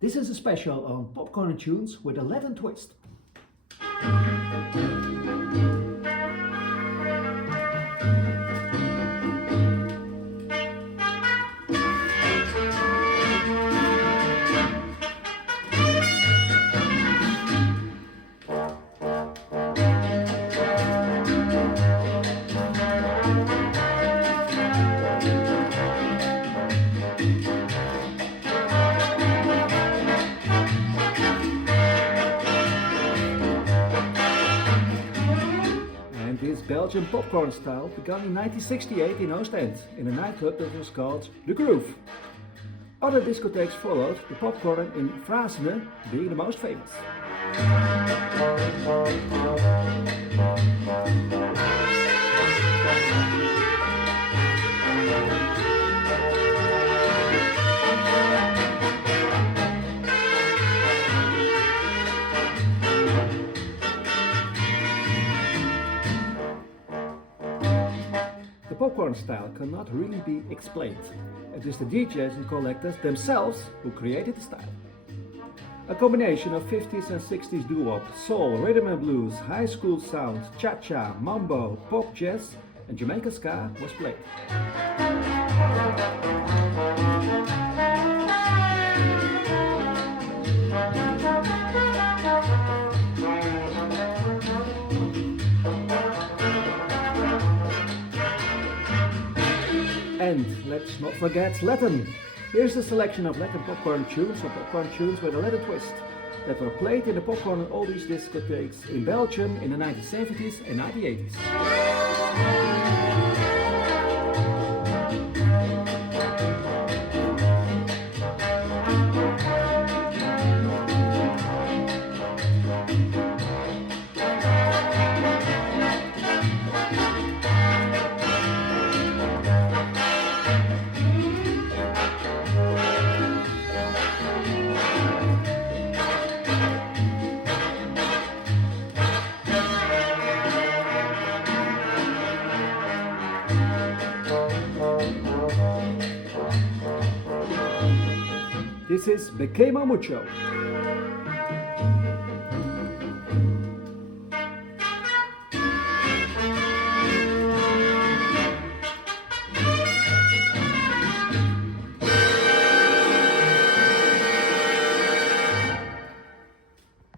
This is a special on popcorn and tunes with a Latin twist. This Belgian popcorn style began in 1968 in Ostend, in a nightclub that was called The Groove. Other discotheques followed, the popcorn in Frasene being the most famous. The popcorn style cannot really be explained. It is the DJs and collectors themselves who created the style. A combination of 50s and 60s doo-wop, soul, rhythm and blues, high school sound, cha-cha, mambo, pop jazz and Jamaican ska was played. And let's not forget Latin. Here's a selection of Latin popcorn tunes, or popcorn tunes with a Latin twist, that were played in the popcorn and oldies discotheques in Belgium in the 1970s and 1980s. This is Mucho.